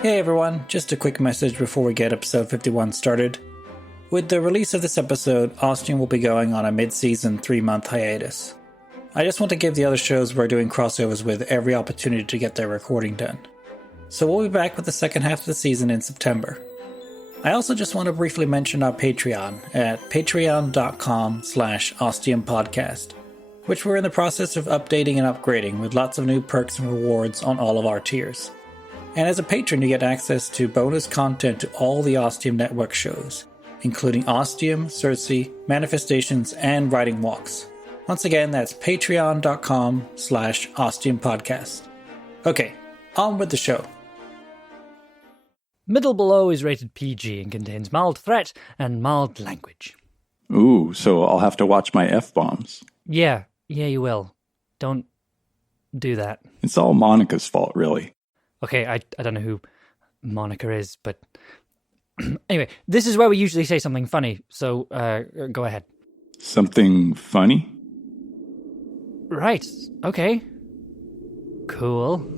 Hey everyone, just a quick message before we get episode 51 started. With the release of this episode, Ostium will be going on a mid-season 3-month hiatus. I just want to give the other shows we're doing crossovers with every opportunity to get their recording done. So we'll be back with the second half of the season in September. I also just want to briefly mention our Patreon at patreon.com/ostiumpodcast, which we're in the process of updating and upgrading with lots of new perks and rewards on all of our tiers. And as a patron, you get access to bonus content to all the Ostium Network shows, including Ostium, Circe, Manifestations, and Writing Walks. Once again, that's patreon.com/ostiumpodcast. Okay, on with the show. Middle Below is rated PG and contains mild threat and mild language. Ooh, so I'll have to watch my F-bombs. Yeah, you will. Don't do that. It's all Monica's fault, really. Okay, I don't know who Monica is, but anyway, this is where we usually say something funny, so go ahead. Something funny? Right, okay. Cool.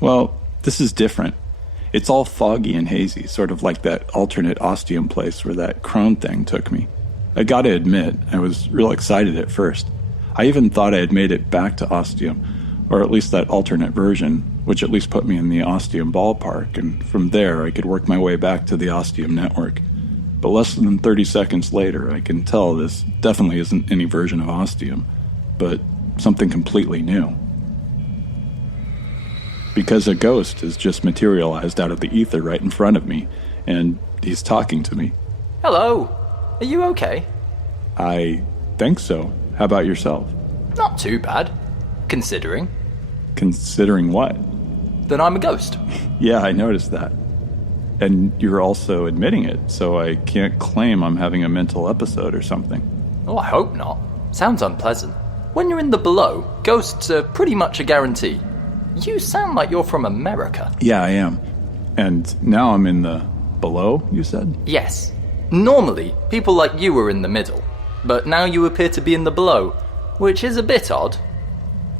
Well, this is different. It's all foggy and hazy, sort of like that alternate Ostium place where that crone thing took me. I gotta admit, I was real excited at first. I even thought I had made it back to Ostium, or at least that alternate version, which at least put me in the Ostium ballpark, and from there I could work my way back to the Ostium network. But less than 30 seconds later, I can tell this definitely isn't any version of Ostium, but something completely new. Because a ghost has just materialized out of the ether right in front of me, and he's talking to me. Hello. Are you okay? I think so. How about yourself? Not too bad. Considering. Considering what? That I'm a ghost. Yeah, I noticed that. And you're also admitting it, so I can't claim I'm having a mental episode or something. Oh, I hope not. Sounds unpleasant. When you're in the below, ghosts are pretty much a guarantee. You sound like you're from America. Yeah, I am. And now I'm in the below, you said? Yes. Normally, people like you are in the middle, but now you appear to be in the below, which is a bit odd.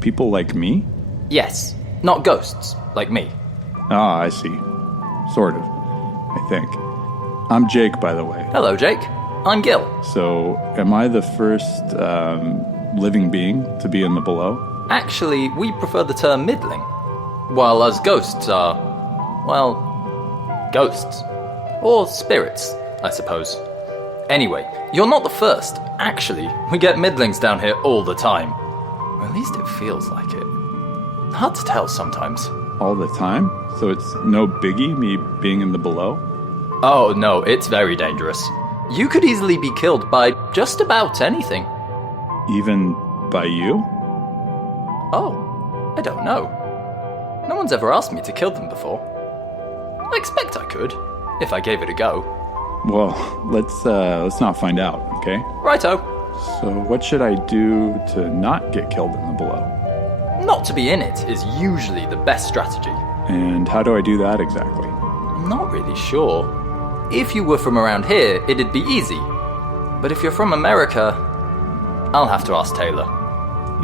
People like me? Yes. Not ghosts, like me. Ah, I see. Sort of, I think. I'm Jake, by the way. Hello, Jake. I'm Gil. So, am I the first, living being to be in the below? Actually, we prefer the term middling, while us ghosts are, well, ghosts. Or spirits, I suppose. Anyway, you're not the first. Actually, we get middlings down here all the time. Or at least it feels like it. Hard to tell sometimes. All the time? So it's no biggie, me being in the below? Oh no, it's very dangerous. You could easily be killed by just about anything. Even by you? Oh, I don't know. No one's ever asked me to kill them before. I expect I could, if I gave it a go. Well, let's not find out, okay? Righto. So what should I do to not get killed in the below? Not to be in it is usually the best strategy. And how do I do that exactly? I'm not really sure. If you were from around here, it'd be easy. But if you're from America, I'll have to ask Taylor.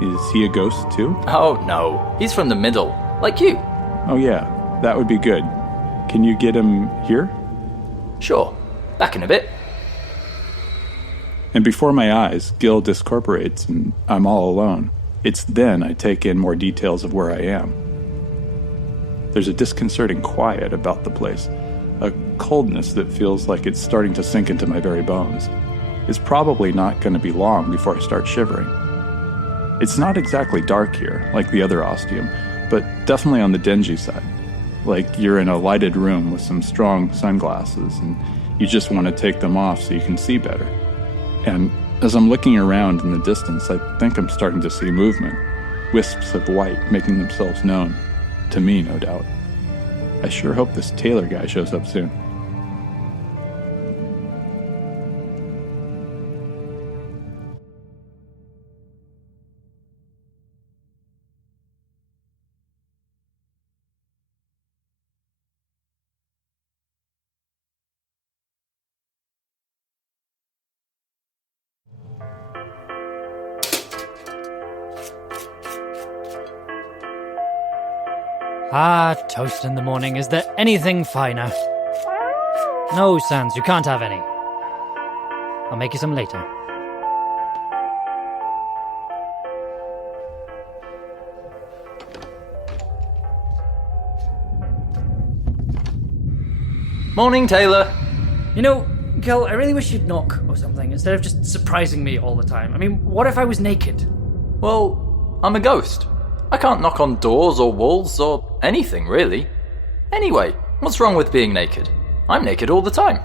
Is he a ghost too? Oh no, he's from the middle, like you. Oh yeah, that would be good. Can you get him here? Sure, back in a bit. And before my eyes, Gil discorporates and I'm all alone. It's then I take in more details of where I am. There's a disconcerting quiet about the place, a coldness that feels like it's starting to sink into my very bones. It's probably not going to be long before I start shivering. It's not exactly dark here, like the other ostium, but definitely on the dingy side. Like you're in a lighted room with some strong sunglasses, and you just want to take them off so you can see better. And as I'm looking around in the distance, I think I'm starting to see movement. Wisps of white making themselves known. To me, no doubt. I sure hope this Taylor guy shows up soon. Ah, toast in the morning. Is there anything finer? No, Sans, you can't have any. I'll make you some later. Morning, Taylor. You know, Gil, I really wish you'd knock or something, instead of just surprising me all the time. I mean, what if I was naked? Well, I'm a ghost. I can't knock on doors or walls or anything, really. Anyway, what's wrong with being naked? I'm naked all the time.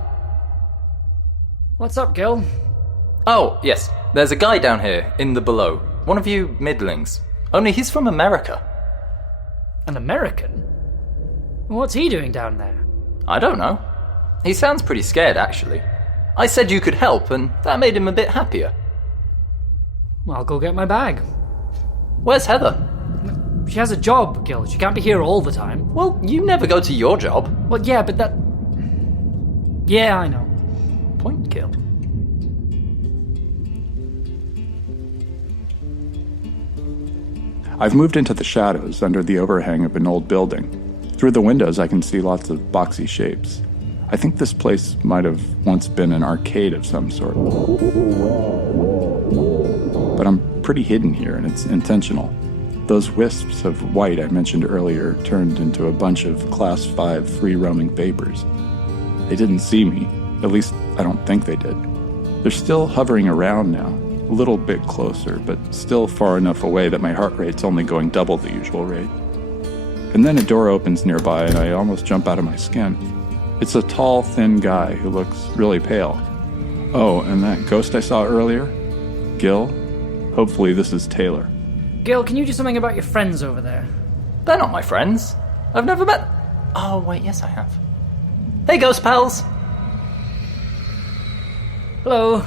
What's up, Gil? Oh, yes. There's a guy down here, in the below. One of you middlings. Only he's from America. An American? What's he doing down there? I don't know. He sounds pretty scared, actually. I said you could help, and that made him a bit happier. Well, I'll go get my bag. Where's Heather? She has a job, Gil. She can't be here all the time. Well, you never go to your job. Well, yeah, but that... Yeah, I know. Point kill. I've moved into the shadows under the overhang of an old building. Through the windows I can see lots of boxy shapes. I think this place might have once been an arcade of some sort. But I'm pretty hidden here, and it's intentional. Those wisps of white I mentioned earlier turned into a bunch of Class 5 free-roaming vapors. They didn't see me. At least, I don't think they did. They're still hovering around now, a little bit closer, but still far enough away that my heart rate's only going double the usual rate. And then a door opens nearby, and I almost jump out of my skin. It's a tall, thin guy who looks really pale. Oh, and that ghost I saw earlier? Gil? Hopefully this is Taylor. Gil, can you do something about your friends over there? They're not my friends. I've never met... Oh, wait, yes I have. Hey, ghost pals. Hello,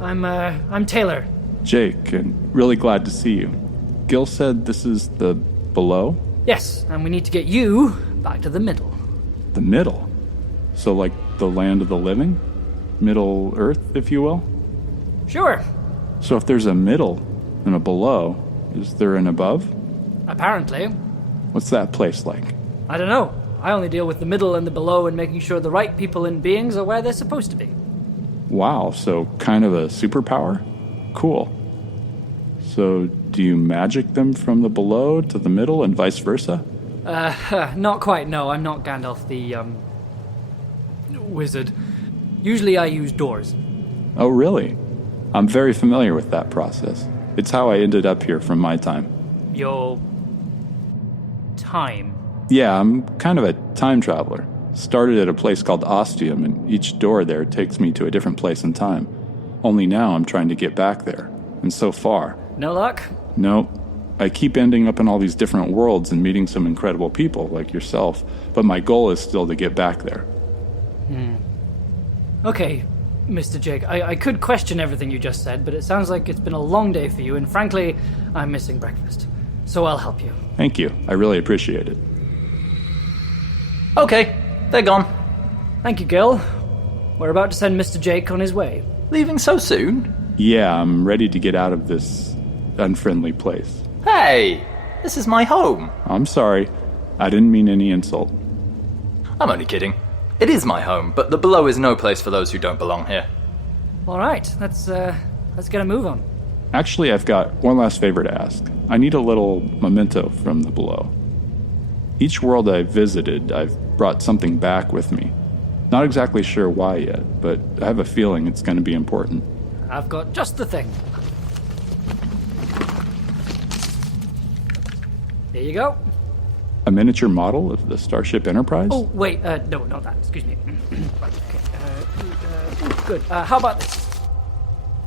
I'm Taylor. Jake, and really glad to see you. Gil said this is the below? Yes, and we need to get you back to the middle. The middle? So like the land of the living? Middle Earth, if you will? Sure. So if there's a middle and a below, is there an above? Apparently. What's that place like? I don't know. I only deal with the middle and the below and making sure the right people and beings are where they're supposed to be. Wow, so kind of a superpower? Cool. So do you magic them from the below to the middle and vice versa? Not quite, no. I'm not Gandalf the, wizard. Usually I use doors. Oh, really? I'm very familiar with that process. It's how I ended up here from my time. Your... time? Yeah, I'm kind of a time traveler. Started at a place called Ostium, and each door there takes me to a different place in time. Only now I'm trying to get back there. And so far... No luck? Nope. I keep ending up in all these different worlds and meeting some incredible people, like yourself, but my goal is still to get back there. Okay, Mr. Jake, I could question everything you just said, but it sounds like it's been a long day for you, and frankly, I'm missing breakfast. So I'll help you. Thank you. I really appreciate it. Okay, they're gone. Thank you, Gil. We're about to send Mr. Jake on his way. Leaving so soon? Yeah, I'm ready to get out of this unfriendly place. Hey, this is my home. I'm sorry. I didn't mean any insult. I'm only kidding. It is my home, but the below is no place for those who don't belong here. All right, let's get a move on. Actually, I've got one last favor to ask. I need a little memento from the below. Each world I've visited, I've brought something back with me. Not exactly sure why yet, but I have a feeling it's going to be important. I've got just the thing. There you go. A miniature model of the Starship Enterprise? Oh, wait, no, not that, excuse me. Right, okay, good. How about this?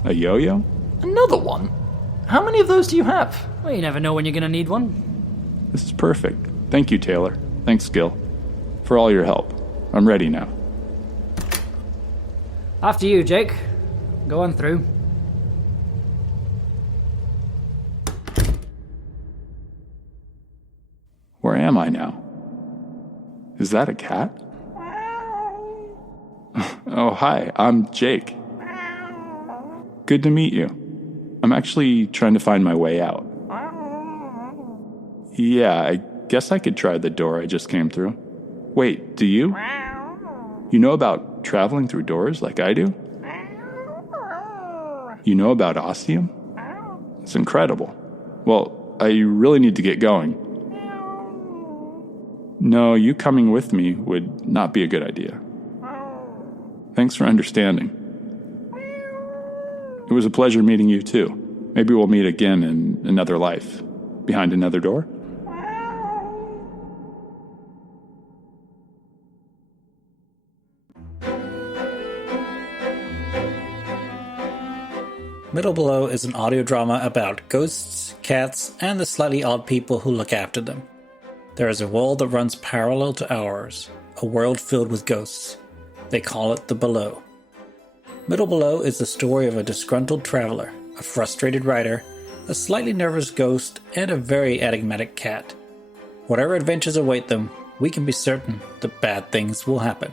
A yo-yo? Another one? How many of those do you have? Well, you never know when you're gonna need one. This is perfect. Thank you, Taylor. Thanks, Gil. For all your help. I'm ready now. After you, Jake. Go on through. Where am I now? Is that a cat? Oh, hi, I'm Jake. Good to meet you. I'm actually trying to find my way out. Yeah, I guess I could try the door I just came through. Wait, do you? You know about traveling through doors like I do? You know about ostium? It's incredible. Well, I really need to get going. No, you coming with me would not be a good idea. Thanks for understanding. It was a pleasure meeting you too. Maybe we'll meet again in another life, behind another door. Middle Below is an audio drama about ghosts, cats, and the slightly odd people who look after them. There is a world that runs parallel to ours, a world filled with ghosts. They call it the Below. Middle Below is the story of a disgruntled traveler, a frustrated writer, a slightly nervous ghost, and a very enigmatic cat. Whatever adventures await them, we can be certain that bad things will happen.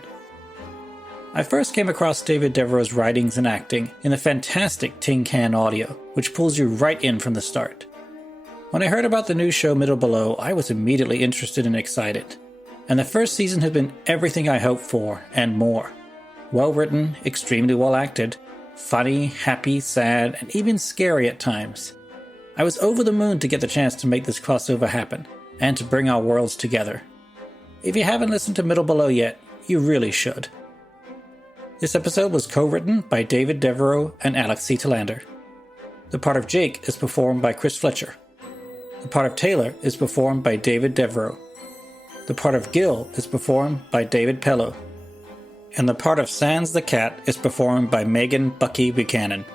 I first came across David Devereux's writings and acting in the fantastic Tin Can Audio, which pulls you right in from the start. When I heard about the new show Middle Below, I was immediately interested and excited. And the first season has been everything I hoped for, and more. Well written, extremely well acted, funny, happy, sad, and even scary at times. I was over the moon to get the chance to make this crossover happen, and to bring our worlds together. If you haven't listened to Middle Below yet, you really should. This episode was co-written by David Devereux and Alex C. Talander. The part of Jake is performed by Chris Fletcher. The part of Taylor is performed by David Devereux. The part of Gil is performed by David Pello. And the part of Sans the Cat is performed by Megan Bucky Buchanan.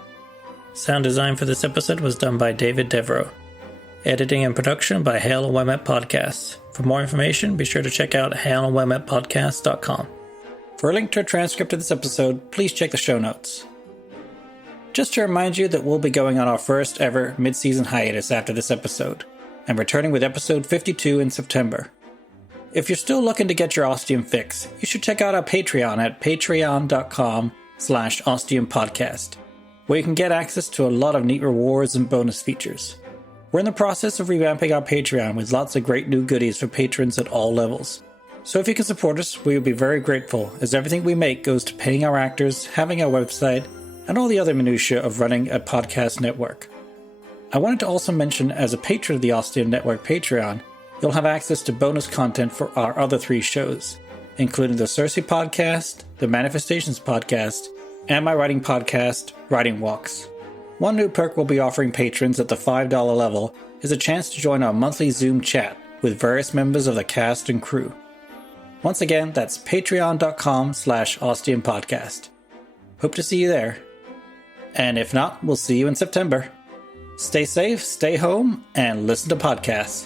Sound design for this episode was done by David Devereux. Editing and production by Hale and Wemett Podcasts. For more information, be sure to check out haleandwemettpodcast.com. For a link to a transcript of this episode, please check the show notes. Just to remind you that we'll be going on our first ever mid-season hiatus after this episode, and returning with episode 52 in September. If you're still looking to get your ostium fix, you should check out our Patreon at patreon.com/ostiumpodcast, where you can get access to a lot of neat rewards and bonus features. We're in the process of revamping our Patreon with lots of great new goodies for patrons at all levels. So if you can support us, we would be very grateful, as everything we make goes to paying our actors, having our website, and all the other minutiae of running a podcast network. I wanted to also mention, as a patron of the Ostium Network Patreon, you'll have access to bonus content for our other 3 shows, including the Cersei Podcast, the Manifestations Podcast, and my writing podcast, Writing Walks. One new perk we'll be offering patrons at the $5 level is a chance to join our monthly Zoom chat with various members of the cast and crew. Once again, that's patreon.com/ostiumpodcast. Hope to see you there. And if not, we'll see you in September. Stay safe, stay home, and listen to podcasts.